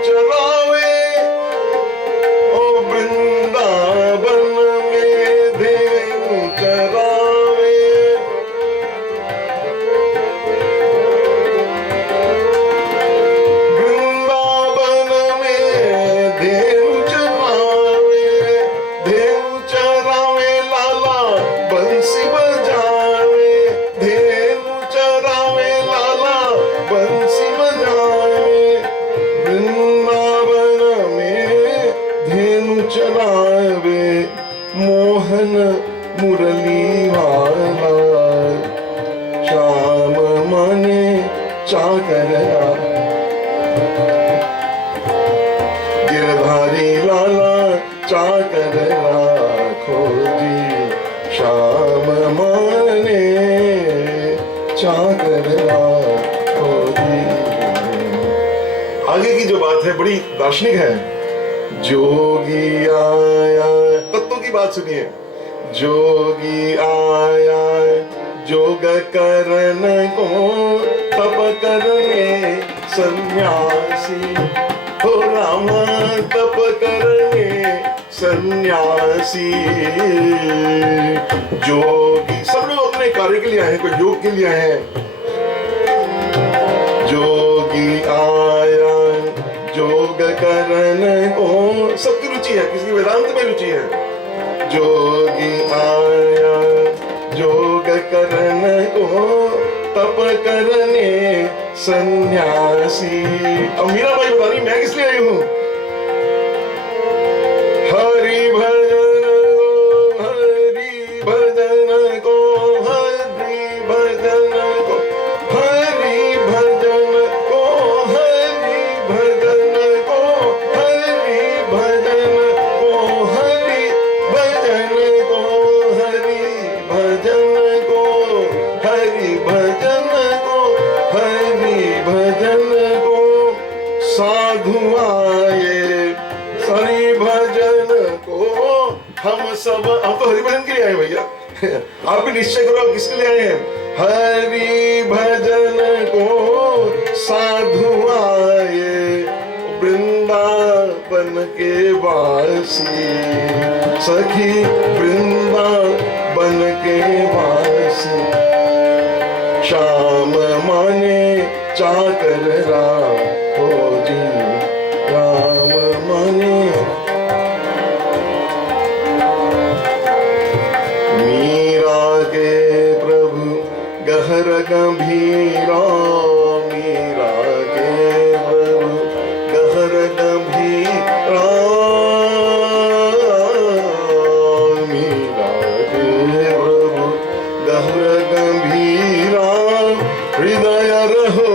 चरावे, ओ वृंदावन में धेनु चरावे। वृंदावन में धेनु चरावे, धेनु चरावे लाला बंसी बजावे, धेनु चरावे लाला बंसी बजावे। वृंदावन में धेनु चरावे मोहन मुरली वाला, श्याम मने चाकरया। गिरधारी लाला चाकर राखो जी, श्याम मने चाकर राखो जी। आगे की जो बात है बड़ी दार्शनिक है। जोगी आया, तत्वों की बात सुनिए। जोगी आया जोग करन को, तप करने सन्यासी, हो राम तप करने सन्यासी। जोगी सब लोग अपने कार्य के लिए आए हैं, कोई योग के लिए आए हैं। जोगी आया जोग करन को, सबकी रुचि है, किसी वेदांत में रुचि है। जोगी आया जोग करन को, तप करने सन्यासी। अब मीराबाई बता रही मैं किस लिए आई हूं। हरि भजन को, हरि भजन को, हरि भजन को, हरि भजन को, हरि भजन को, हरि भजन को, हरि भजन को, हरि भजन को, हरि भजन को, हरि भजन को। साधु आए हरि भजन को, हम सब, हम तो हरि भजन के लिए आए भैया। आप भी निश्चय करो आप किसके लिए आए हैं। हरि भजन को साधु आए, वृंदावन के वासी, सखी वृंदावन के वासी। श्याम माने चाकर राखो जी, राम माने। मीरा के प्रभु गहर गंभीरा, मीरा के प्रभु गहर गंभीरा, मीरा के प्रभु गहर गंभीरा। हृदय रहो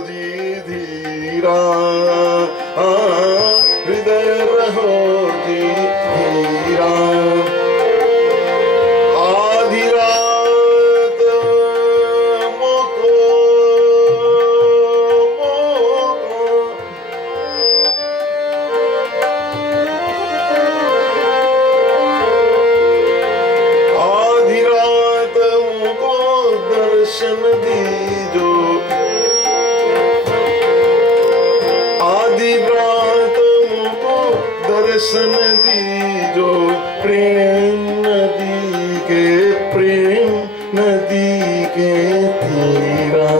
जी धीरा, हृदय रहो जी धीरा। आधी रात मोको आधी रात मोको दर्शन दीजो, आधी रात मुझको दर्शन दीजो। प्रेम नदी के, प्रेम नदी के तीरा।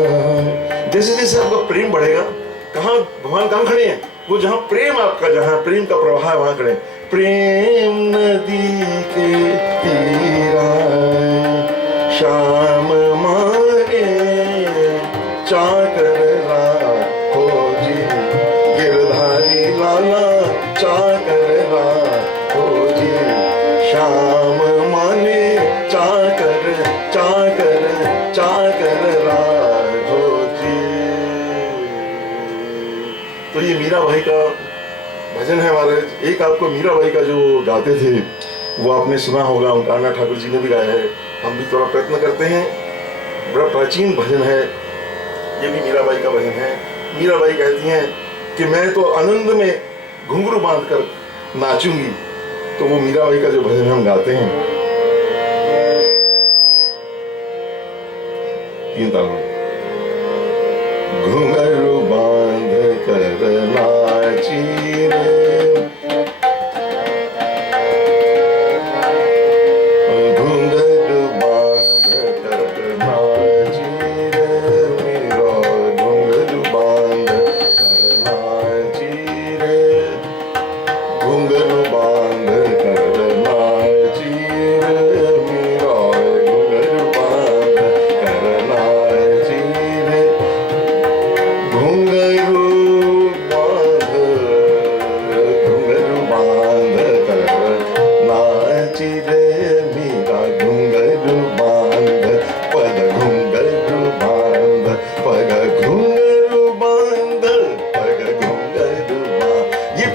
जैसे जैसे आपका प्रेम बढ़ेगा, कहाँ भगवान कहाँ खड़े हैं, वो जहाँ प्रेम आपका, जहाँ प्रेम का प्रवाह है वहां खड़े। प्रेम नदी के तीरा, श्याम माने चाकर राखो जी, गिरधारी लाला चाकर राखो जी। श्याम माने चाकर, चाकर, चाकर राखो जी। तो ये मीराबाई का भजन है महाराज। एक आपको मीराबाई का जो गाते थे वो आपने सुना होगा, ओंकारनाथ ठाकुर जी ने भी गाया है। हम भी थोड़ा प्रयत्न करते हैं। बड़ा प्राचीन भजन है ये भी, मीराबाई का भजन है। मीराबाई कहती हैं कि मैं तो आनंद में घुंघरू बांधकर नाचूंगी। तो वो मीराबाई का जो भजन हम गाते हैं, तीन ताल। घुंघरू बांध कर नाची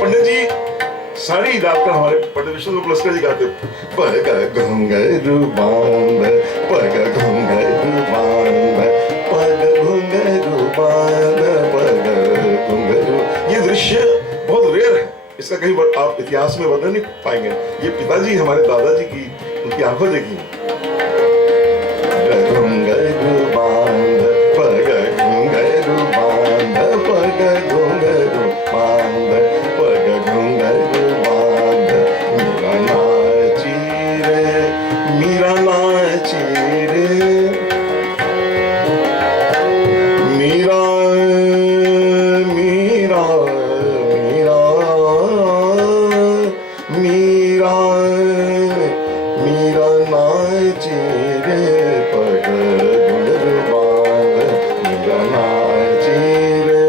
पंडित जी साड़ी डालकर हमारे पंडित विष्णु पुरस्कार जी गाते पग घुंघरू बांध पग घुंघरू बांध पग घुंघरू बांध पग घुंघरू। ये दृश्य बहुत रेयर है, इसका कहीं आप इतिहास में वर्णन नहीं पाएंगे। ये पिताजी हमारे दादाजी की उनकी आंखों देखी। घुंघरू बांध पग घुंघरू बांध पग घुंघरू बांध पग घुंघरू बांध मीरा नाची रे मीरा नाची रे मीरा मीरा मीरा मीरा मीरा नाची रे पग घुंघरू बांध मीरा नाची रे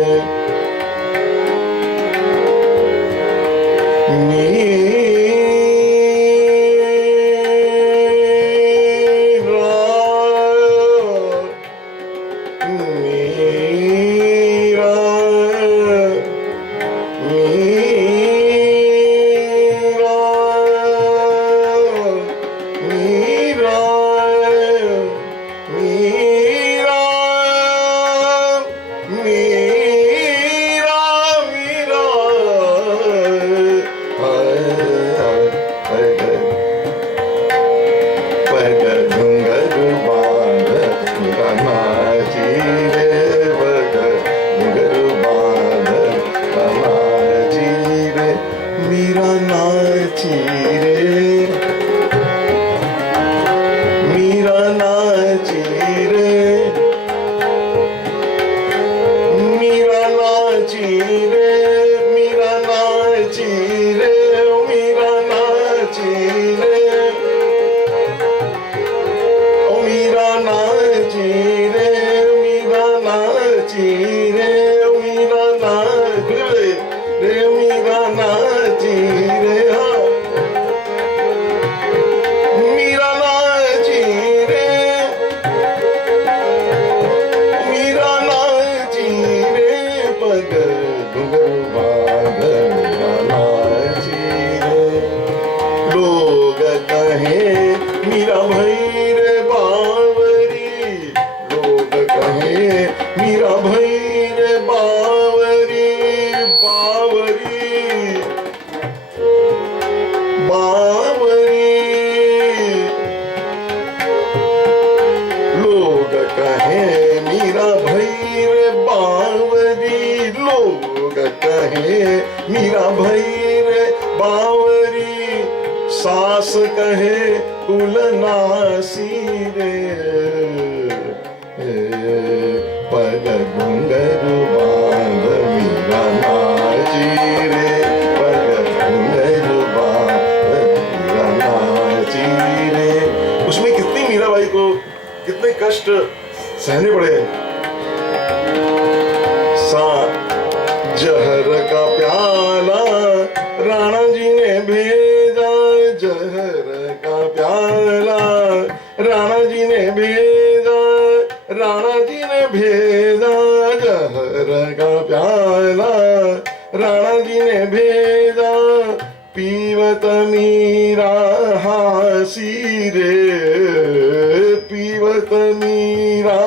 मीरा भई रे बावरी सास कहे तुलनासी रे पग घुंघरू बांध मीरा नाची रे पग घुंघरू बांध मीरा नाची रे। उसमें कितनी मीराबाई को कितने कष्ट सहने पड़े। जहर का प्याला राणा जी ने भेजा, जहर का प्याला राणा जी ने भेजा, राणा जी ने भेजा जहर का प्याला राणा जी ने भेजा। पीवत मीरा हासी रे, पीवत मीरा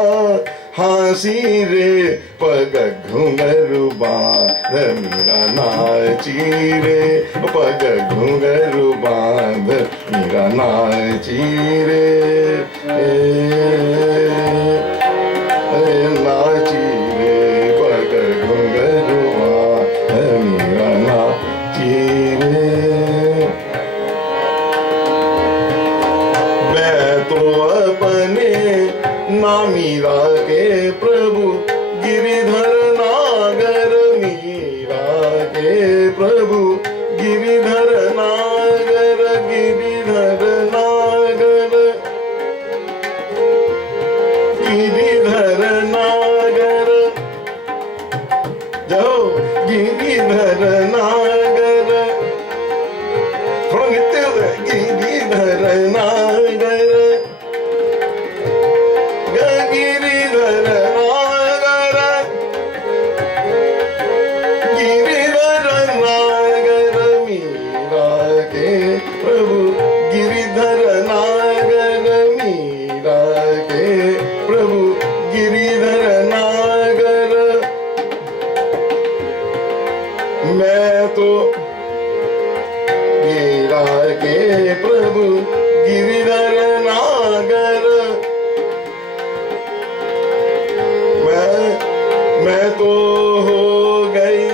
हासी रे पग घुंघरू बांध मीरा नाची रे, पग घुंघरू बांध मीरा नाची रे नाची रे पग घुंघरू बांध मीरा नाची रे। मैं तो अपने ना मीरा के प्रभु गिरिधर नागर, मीरा के प्रभु गिरिधर नागर, गिरिधर नागर, गिरिधर नागर, जाओ गिरिधर नागर, थोड़ा नित्य गिरिधर नागर, गिरिधर नागर, गिरिधर नागर, मैं तो गिरा के प्रभु गिरिधर नागर, मैं तो हो गई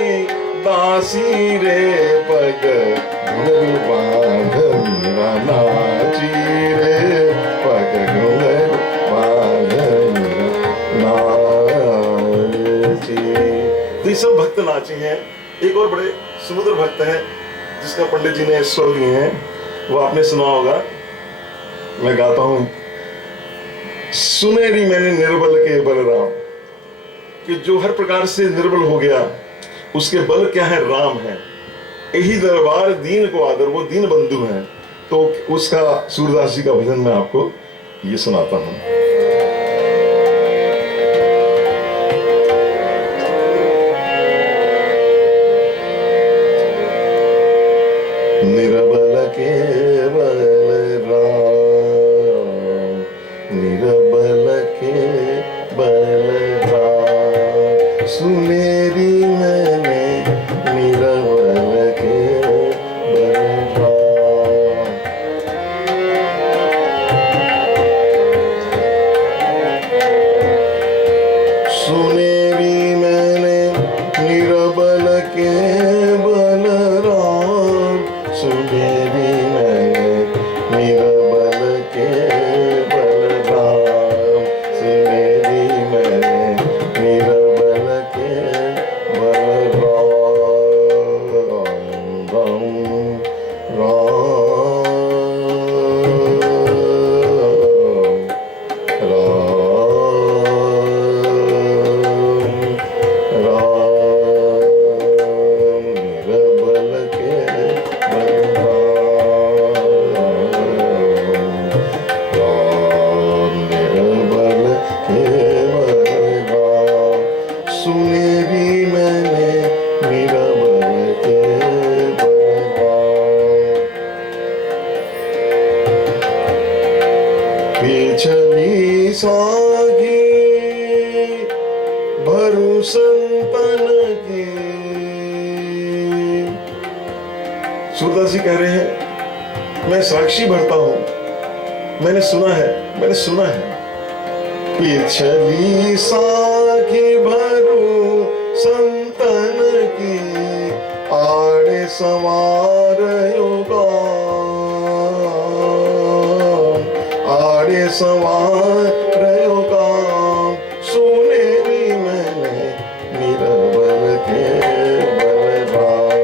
दासी रे पग घुंघरू बांध मीरा नाची रे पग घुंघरू बांध मीरा नाची। तो ये सब भक्त नाचे हैं। एक और बड़े सुमधुर भक्त है जिसका पंडित जी ने स्वर लिए हैं, वो आपने सुना होगा। मैं गाता हूं, सुनेरी मैंने निर्बल के बलराम, कि जो हर प्रकार से निर्बल हो गया उसके बल क्या है, राम है। यही दरबार दीन को आदर, वो दीन बंधु हैं। तो उसका सूरदास जी का भजन मैं आपको ये सुनाता हूं। निर्बल के बलराम, निर्बल के बलराम, सुनेरी मैंने निर्बल के बलराम। सुनेरी मैंने निर्बल के बलराम, सुनेरी मैंने निर्बल के बलराम, सुनेरी मैंने निर्बल के बलराम। सुनेरी मैंने निर्बल के बलराम। पिछली सागी भरु संतन की। सूरदास जी कह रहे हैं, मैं साक्षी भरता हूं, मैंने सुना है, मैंने सुना है। पिछली साखी भरू संतन की, आड़े सवार युगा, आड़े सवार युगा, सुनेरी मैंने निर्बल के बलराम।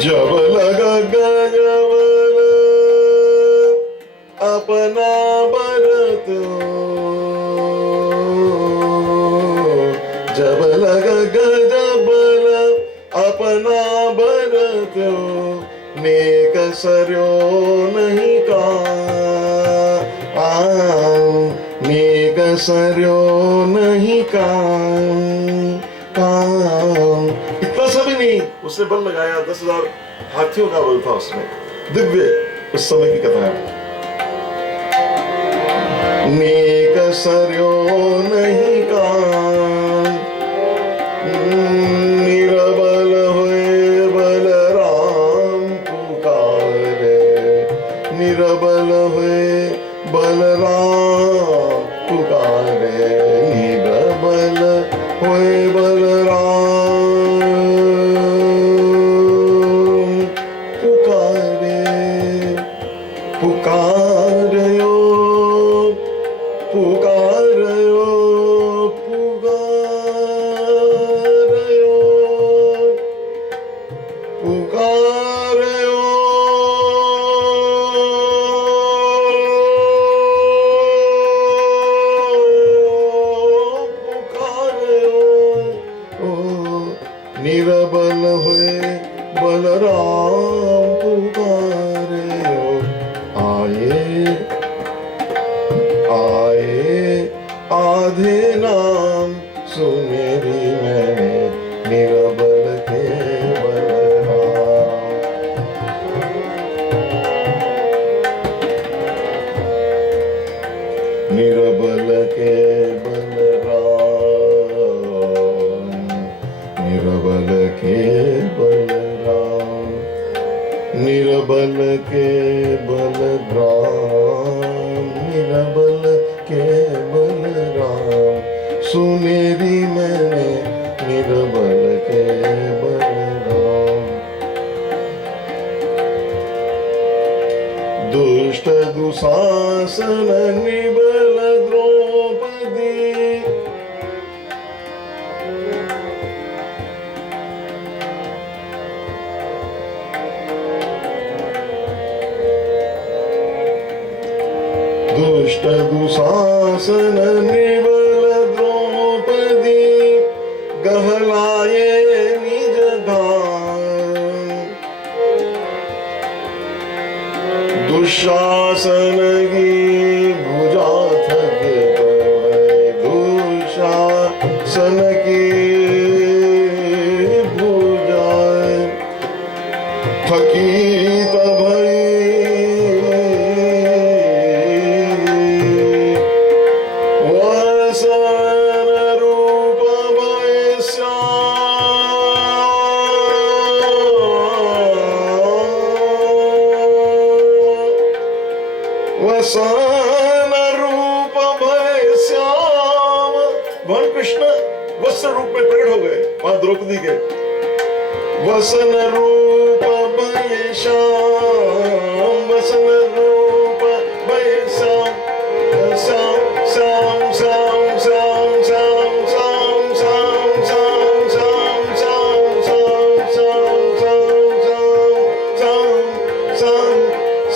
जब लगा गजबल अपना बरत, जब लगा गजबल अपना बरत, नेक सरयो नहीं का, नेक सरयो नहीं का। इतना सभी नहीं, उसने बल लगाया, 10,000 हाथियों का बल था उसमें। दिव्य उस समय की कथा है। नेक सरयो नहीं का, निर्बल हुए बलराम पुकारे, निर्बल हुए बलराम पुकारे, निर्बल हुए बलराम पुकारे। पुकारयो पुकारयो पुकारयो पुकारयो, निर्बल हुए बलराम पुकारे। आए आए आधे नाम, सुनेरी मैंने निर्बल के बलराम। निर्बल निरबल के बलराम, निरबल के बलराम, निरबल के बलराम, निरबल के बलराम, सुनेरी मैंने निरबल के बलराम। दुष्ट दुशासन निबल द्रौपदी, दुष्ट दुशासन निबल द्रौपदी, गहलाए निज धाम। दुशासन की भुजा थक पवै, दुशासन की भुजा थकी तभई, वसन रूप भय वसन रूप भय श्याम। भगवान कृष्ण वस्त्र रूप में प्रकट हो गए वहां द्रौपदी के। वसन रूप भय श्याम, वसन रूप भय श्याम, श्याम श्याम श्याम श्याम श्याम श्याम श्याम श्याम श्याम श्याम श्याम श्याम श्याम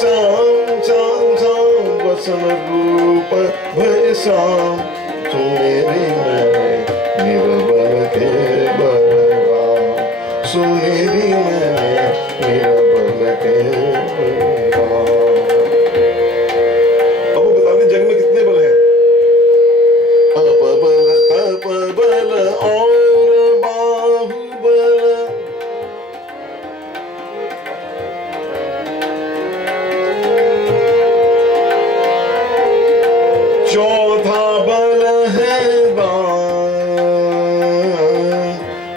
श्याम श्याम श्याम, वसन रूप भय श्याम, सुनेरी मैंने निरबल के बलराम, सुनेरी मैंने निरबल के बलराम। अब वो बता दें जग में कितने बल हैं? अपबल, तपबल और बाहुबल, चौथा बल है दान,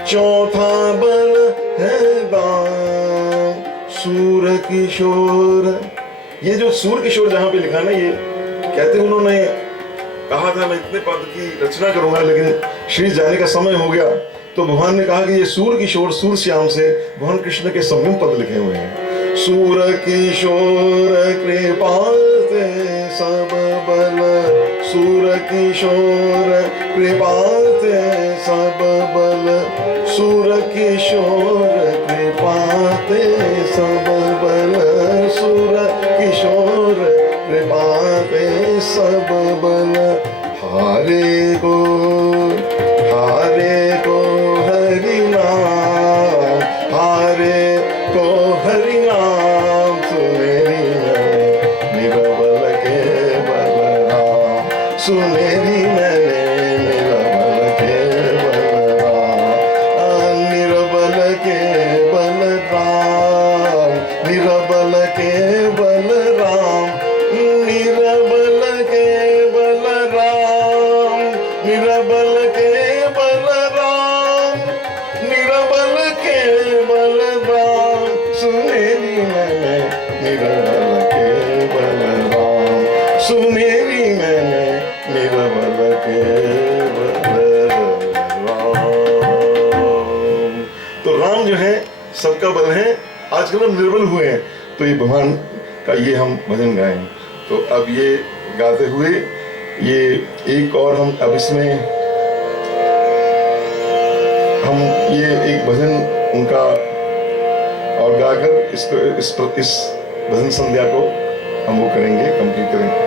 चौथा बल है दान, सूर किशोर। ये जो सूर किशोर जहां पे लिखा ना, ये कहते उन्होंने कहा था मैं इतने पद की रचना करूंगा, लेकिन श्री जाने का समय हो गया, तो भगवान ने कहा कि ये सूर किशोर सूर श्याम से भगवान कृष्ण के संयम पद लिखे हुए हैं। सूर किशोर कृपा से सब बल, सूर किशोर कृपा से सब बल, सूर किशोर कृपा से सब बल, सूर किशोर कृपा से सब बल। हारे को हरि नाम, हारे को हरि नाम, सुनेरी मैंने निरबल के बलराम, सुनेरी मैंने निरबल के बलराम, निरबल के बलराम, निरबल के बलराम, निरबल के बलराम, निरबल के बलराम, निरबल के बलराम, सुनेरी मैंने निरबल के बलराम, सुनेरी मैंने निरबल के बलराम। तो राम जो है सबका बल है। आजकल हम निर्बल हुए हैं, तो ये भगवान का ये हम भजन गाएं। तो अब ये गाते हुए ये एक और हम अब इसमें हम ये एक भजन उनका और गाकर इसको इस भजन संध्या को हम वो करेंगे, कंप्लीट करेंगे।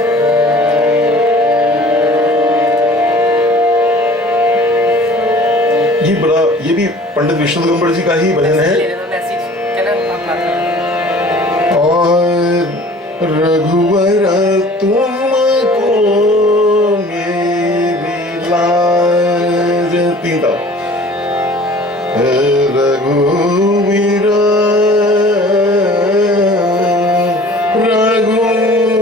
ये भी पंडित विष्णु दिगंबर जी का ही भजन है। और रघुवर तुमको मेरी लाज, तीन था रघुवीर रघुवीर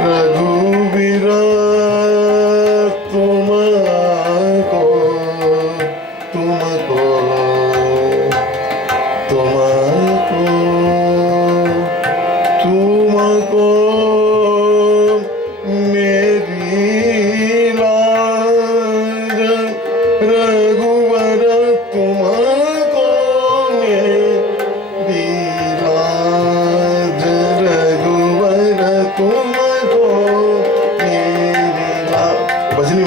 रघुवीर तुमको तुमको तुमको तुमको मेरी लाज रघुवर तुमको मेरी लाज रघुवर तुमको मेरी लाज भजनी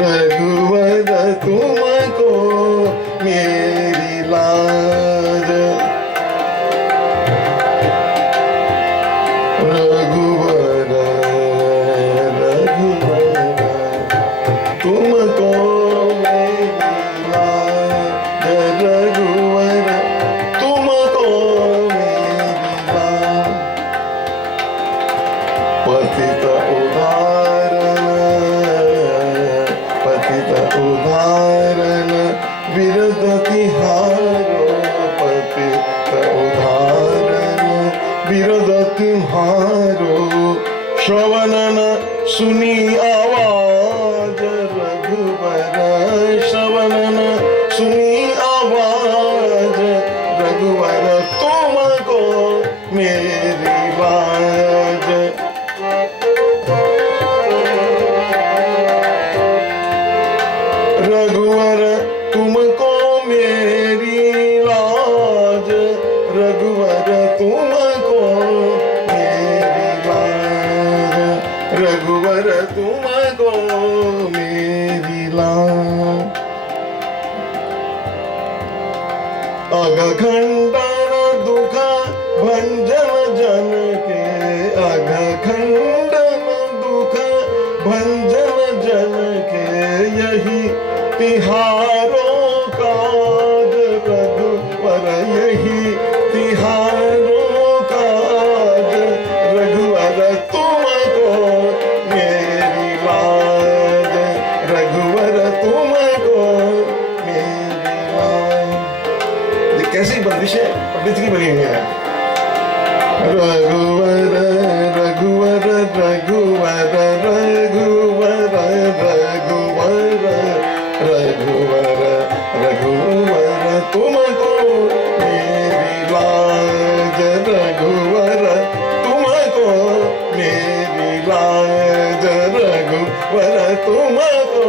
रघुवर तुमको मेरी लाज रघुवर रघुवर तुमको मेरी लाज रघुवर तुमको मेरी लाज पतित उदाहरण विरदति हारो पतित उदाहरण विरदति हारो श्रवणन सुनी आवाज रघुवर श्रवणन सुनी आवाज रघुवर तुमको मेरी लाज रघुवर तुमको मेरी लाज रघुवर तुमको मेरी लाज रघुवर तुमको मेरी लाज अघखंडन दुख भंजन जन के अघखंडन दुख भंजन जन के यही तिहारो काज रघुवर यही तिहारो काज रघुवर तुमको मेरी लाज रघुवर तुमको मेरी लाज। ये कैसी बंदिशें पंडित की बनी हुई है। रघुवर रघुवर रघुवर रघुवर रघुवर रघुवर रघुवर तुमको मेरी लाज रघुवर तुमको मेरी लाज रघुवर तुमको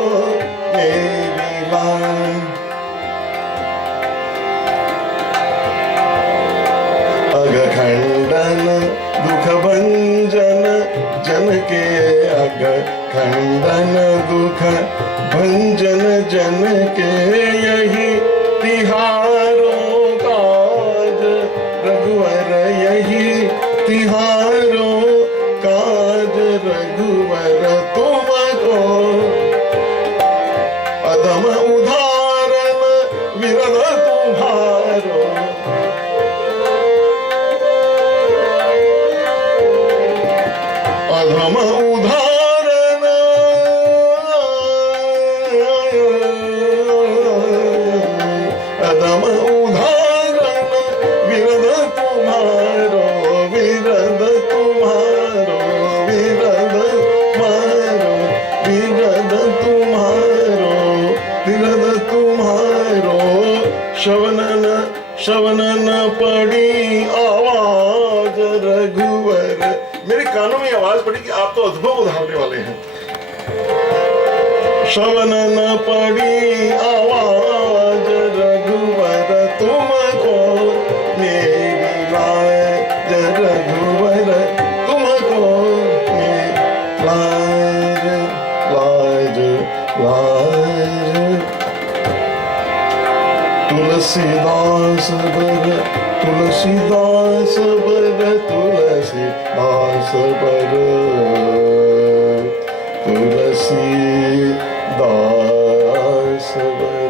मेरी लाज। अघखंडन दुख भंजन जन के अघखंडन दुख भंजन जन के यही तिहारो काज रघुवर यही तिहारो काज रघुवर तुमको अधम उदाहरण विरद तुम्हारो अधम उदाहरण अधम उदाहरण विरद तुम्हारो विरद तुम्हारो विरद तुम्हारो विरद तुम्हारो विरद तुम्हारो श्रवणन श्रवणन पड़ी आवाज रघुवर मेरे कानों में आवाज पड़ी कि आप तो अद्भुत उदाहरने वाले हैं। श्रवणन पड़ी आवाज रघुवर तुमको मेरी लाज रघुवर तुमको मेरी लाज लाज लाज। तुलसीदास बर तुलसीदास बर तुलसीदास बर तुलसीदास बर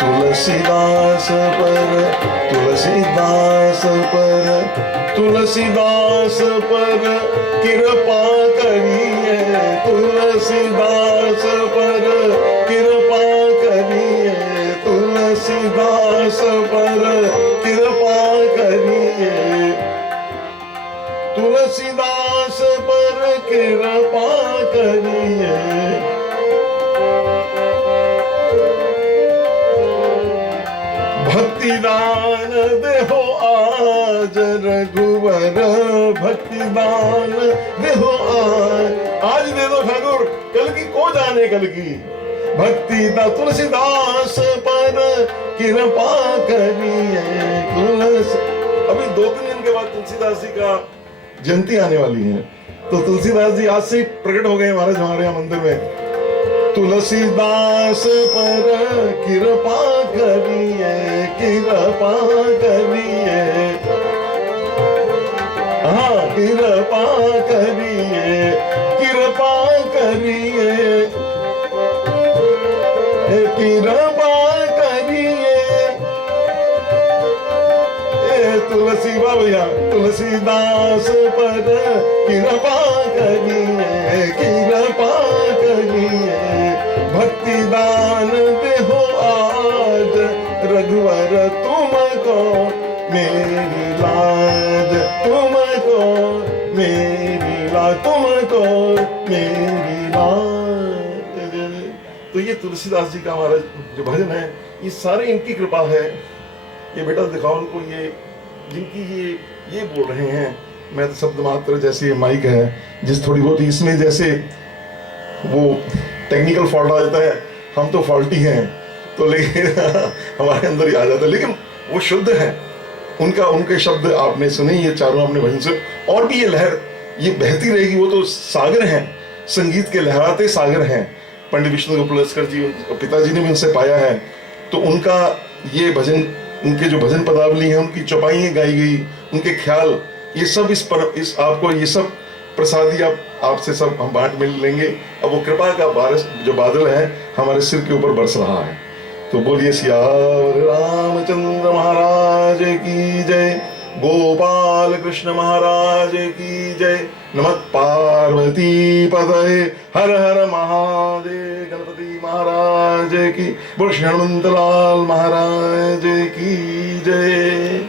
तुलसीदास पर तुलसीदास पर तुलसीदास पर कृपा करिए तुलसीदास पर कृपा करिए तुलसीदास पर कृपा करिए तुलसीदास कृपा करिए। भक्ति दान देहो आज रघुवर, भक्ति दान देहो आज दे दो ठाकुर, कल की को जाने कल की। भक्ति दा तुलसीदास पर कृपा करिए। तुलसी अभी 2-3 दिन के बाद तुलसीदास जी का जयंती आने वाली है, तो तुलसीदास जी आज से प्रकट हो गए महाराज हमारे यहाँ मंदिर में। तुलसीदास पर कृपा करिए, कृपा करिए, हाँ कृपा करिए, कृपा करिए, कृपा करिए। तुलसी भैया तुलसीदास पर कृपा करिए, कृपा करिए। भक्ति दान देहो आज रघुवर तुमको मेरी लाज, तुमको मेरी लाज, तुमको मेरी लाज। तो ये तुलसीदास जी का हमारा जो भजन है, ये सारे इनकी कृपा है। ये बेटा दिखाओ उनको, ये जिनकी ये बोल रहे हैं। मैं तो शब्द मात्र, जैसे ये माइक है जिस थोड़ी बहुत इसमें जैसे वो टेक्निकल फॉल्ट आ जाता है, हम तो फॉल्टी हैं तो लेकिन हमारे अंदर ही आ जाता है, लेकिन वो शुद्ध है। उनके शब्द आपने सुने, ये चारों आपने भजन से, और भी ये लहर ये बहती रहेगी। वो तो सागर हैं, संगीत के लहराते सागर हैं। पंडित विष्णु गोपालस्कर जी पिताजी ने भी उनसे पाया है, तो उनका ये भजन, उनके जो भजन पदावली है, उनकी चौपाइयाँ गाई गई, उनके ख्याल, ये सब इस आपको ये सब प्रसादी आपसे सब हम बांट मिल लेंगे। अब वो कृपा का बारिश जो बादल है हमारे सिर के ऊपर बरस रहा है। तो बोलिए सियावर रामचंद्र महाराज की जय, गोपाल कृष्ण महाराज की जय। नमः पार्वती पतये हर हर महादेव। गणपति महाराज की, बोल श्री हनुमंत लाल महाराज की जय।